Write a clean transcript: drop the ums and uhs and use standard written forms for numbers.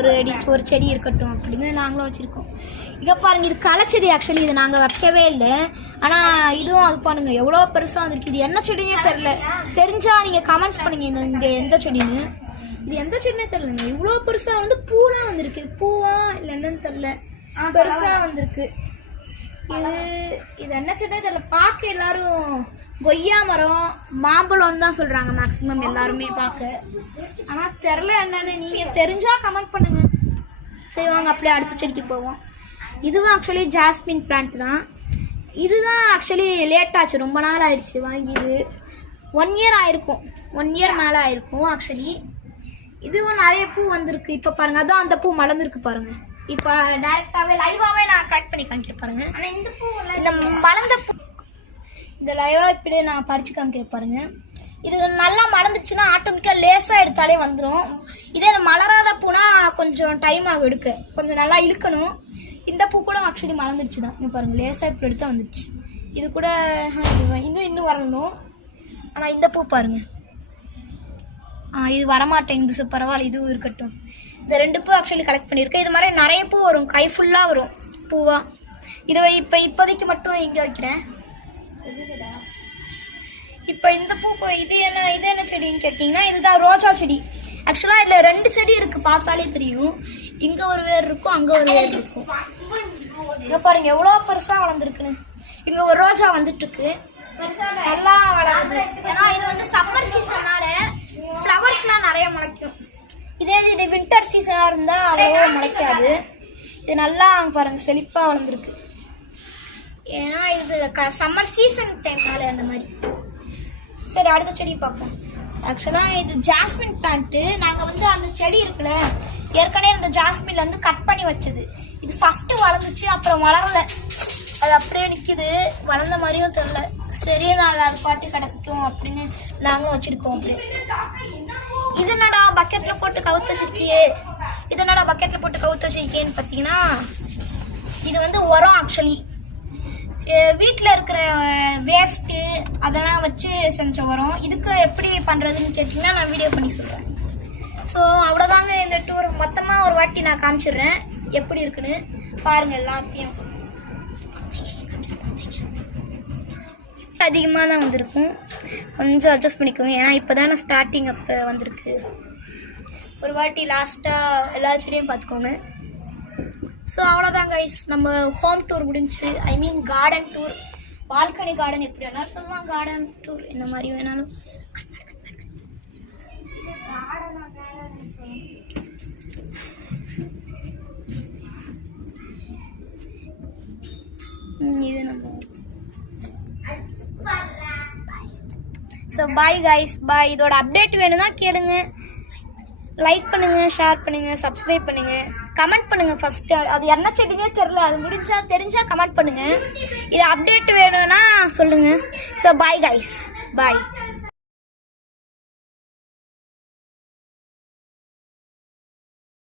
ஒரு செடி இருக்கட்டும் அப்படின்னு நாங்களும் வச்சுருக்கோம். இதை பாருங்கள், இது களைச்செடி. ஆக்சுவலி இது நாங்கள் வைக்கவே இல்லை. ஆனால் இதுவும் அது பாருங்கள் எவ்வளோ பெருசாக வந்துருக்கு. இது என்ன செடினே தெரில. தெரிஞ்சால் நீங்கள் கமெண்ட்ஸ் பண்ணுங்கள் இங்கே எந்த செடின்னு. இது எந்த செடினே தெரிலங்க. இவ்வளோ பெருசாக வந்து பூலாம் வந்திருக்கு. இது பூவா இல்லை என்னன்னு தெரில, பெருசாக வந்திருக்கு. இது என்ன செடினே தெரில. பார்க்க எல்லாரும் கொய்யா மரம் மாம்பழம்னு தான் சொல்கிறாங்க மேக்ஸிமம் எல்லாருமே பார்க்க. ஆனால் தெரில என்னென்னு. நீங்கள் தெரிஞ்சால் கமெண்ட் பண்ணுங்கள். சரி வாங்க அப்படியே அடுத்த செடிக்கு போவோம். இதுவும் ஆக்சுவலி ஜாஸ்மின் பிளான்ட் தான். இதுதான் ஆக்சுவலி லேட் ஆச்சு, ரொம்ப நாள் ஆயிடுச்சு வாங்கிது. 1 இயர் ஆயிருக்கும், 1 இயர் மேலே ஆயிருக்கும் ஆக்சுவலி. இதுவும் நிறைய பூ வந்திருக்கு. இப்போ பாருங்கள், அதான் அந்த பூ மலர்ந்துருக்கு பாருங்கள். இப்போ டைரெக்டாகவே லைவாகவே நான் கலெக்ட் பண்ணி காமிக்கிறேன் பாருங்கள். ஆனால் இந்த பூ இந்த மலர்ந்த பூ இந்த லைவாக இப்படியே நான் பறித்து காமிக்கிறேன் பாருங்கள். இது நல்லா மலர்ந்துச்சுன்னா ஆட்டோமேட்டிக்காக லேசாக எடுத்தாலே வந்துடும். இதே இது மலராத பூனா கொஞ்சம் டைம் ஆகும் எடுக்க, கொஞ்சம் நல்லா இழுக்கணும். இந்த பூ கூட ஆக்சுவலி மலர்ந்துடுச்சு தான். இங்கே பாருங்கள், லேசாக இப்படி எடுத்தால் வந்துடுச்சு. இது கூட இன்னும் வரணும். ஆனால் இந்த பூ பாருங்கள், இது வரமாட்டேங்குது. பரவாயில்ல, இதுவும் இருக்கட்டும். இந்த 2 பூ ஆக்சுவலி கலெக்ட் பண்ணியிருக்கேன். இது மாதிரி நிறைய பூ வரும், கை ஃபுல்லாக வரும் பூவாக. இதை இப்போதைக்கு மட்டும் இங்கே வைக்கிறேன். இப்போ இந்த பூ இது என்ன செடின்னு கேட்டிங்கன்னா, இதுதான் ரோஜா செடி. ஆக்சுவலாக இதில் 2 செடி இருக்குது, பார்த்தாலே தெரியும். இங்கே ஒரு வேர் இருக்கும், அங்கே ஒரு வேர் இருக்கும். இங்கே பாருங்க எவ்வளோ பெருசாக வளர்ந்துருக்குன்னு. இங்கே ஒரு ரோஜா வந்துட்டுருக்கு, நல்லா வளருது. ஏன்னா இது வந்து சம்மர் சீசன்னால ஃப்ளவர்ஸ்லாம் நிறைய முளைக்கும். இது வின்டர் சீசனாக இருந்தால் அவ்வளோ முளைக்காது. இது நல்லா பாருங்கள் செழிப்பாக வளர்ந்துருக்கு. ஏன்னா இது சம்மர் சீசன் டைம்னால அந்த மாதிரி. சரி அடுத்த செடி பார்ப்போம். ஆக்சுவலாக இது ஜாஸ்மின் பிளான்ட்டு. நாங்கள் வந்து அந்த செடி இருக்குல்ல, ஏற்கனவே இந்த ஜாஸ்மின்ல வந்து கட் பண்ணி வச்சது. இது ஃபஸ்ட்டு வளர்ந்துச்சு, அப்புறம் வளரலை. அது அப்படியே நிற்கிது, வளர்ந்த மாதிரியும் தெரில. சரி நான் அது பாட்டு கிடக்கட்டும் அப்படின்னு நாங்களும் வச்சுருக்கோம். அப்படி இது என்னடா பக்கெட்டில் போட்டு கவுத்து வச்சிருக்கியே, இது என்னடா பக்கெட்டில் போட்டு கவுத்து வச்சிருக்கேன்னு பார்த்தீங்கன்னா, இது வந்து உரம். ஆக்சுவலி வீட்டில் இருக்கிற வேஸ்ட்டு அதெல்லாம் வச்சு செஞ்ச உரம். இதுக்கு எப்படி பண்ணுறதுன்னு கேட்டிங்கன்னா நான் வீடியோ பண்ணி சொல்கிறேன். ஸோ அவ்வளோதாங்க இந்த டூர். மொத்தமாக ஒரு வாட்டி நான் காமிச்சிடுறேன் எப்படி இருக்குன்னு பாருங்கள். எல்லாத்தையும் அதிகமாக தான் வந்திருக்கும், கொஞ்சம் அட்ஜஸ்ட் பண்ணிக்கோங்க. ஏன்னா இப்போ தானே ஸ்டார்டிங் அப்போ வந்திருக்கு. ஒரு வாட்டி லாஸ்ட்டாக எல்லா செடியும் பார்த்துக்கோங்க. ஸோ அவ்வளோதான் கைஸ், நம்ம ஹோம் டூர் முடிஞ்சு. ஐ மீன் கார்டன் டூர், பால்கனி கார்டன் எப்படி வேணாலும் சொல்லலாம், கார்டன் டூர் இந்த மாதிரி வேணாலும். இது நம்ம ஸோ பாய் கைஸ், பாய். இதோட அப்டேட் வேணும்னா கேளுங்க, லைக் பண்ணுங்கள், ஷேர் பண்ணுங்கள், சப்ஸ்கிரைப் பண்ணுங்கள், கமெண்ட் பண்ணுங்கள். ஃபஸ்ட்டு அது என்ன செடினே தெரில, அது தெரிஞ்சால் கமெண்ட் பண்ணுங்கள். இது அப்டேட் வேணும்னா சொல்லுங்கள். ஸோ பாய் கைஸ், பாய்.